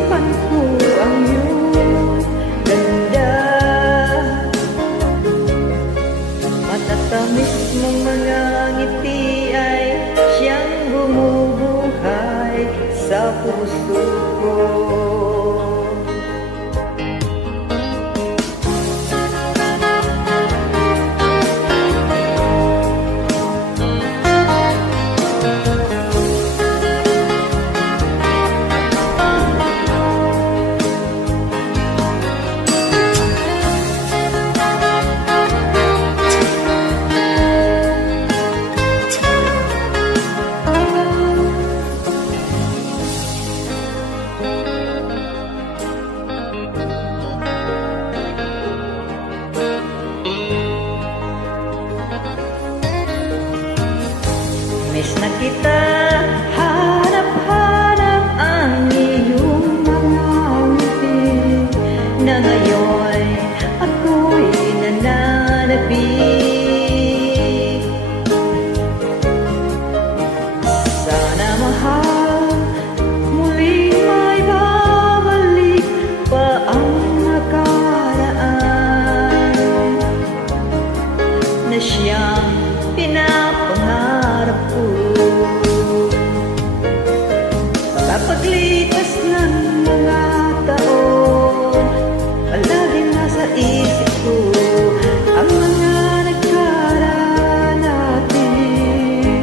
isipan ko ang iyong ganda. Matatamis mong mga ngiti ay siyang bumubuhay sa puso ko. Miss na kita, hanap-hanap ang iyong mga ngiti, na ngayon ako'y nananabik. Sana mahal, muling may babalik pa ang nakaraan na siyang pinapangarap ko. Paglipas ng mga taon, palaging nasa isip ko ang mga nagkaraan natin.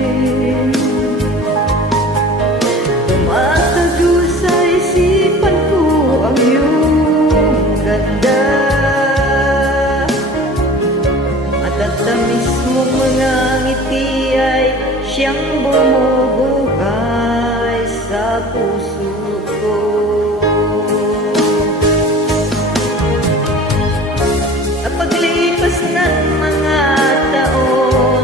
Tumatago sa isipan ko ang iyong ganda. Matatamis mong mga ngiti ay siyang bumubuhay sa puso ko. Sa paglipas ng mga taon,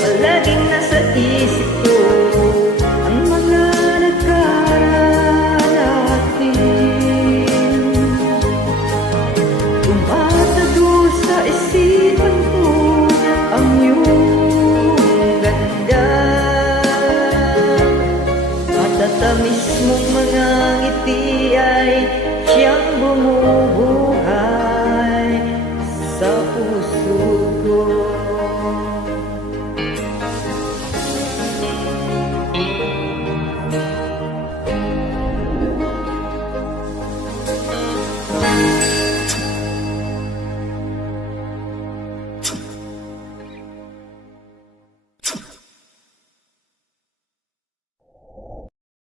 palaging nasa isip ko ang mga nagkaraan natin. Tumatago sa isipan ko ang iyong ganda. Matatamis mong mga ngiti ay siyang bumubuhay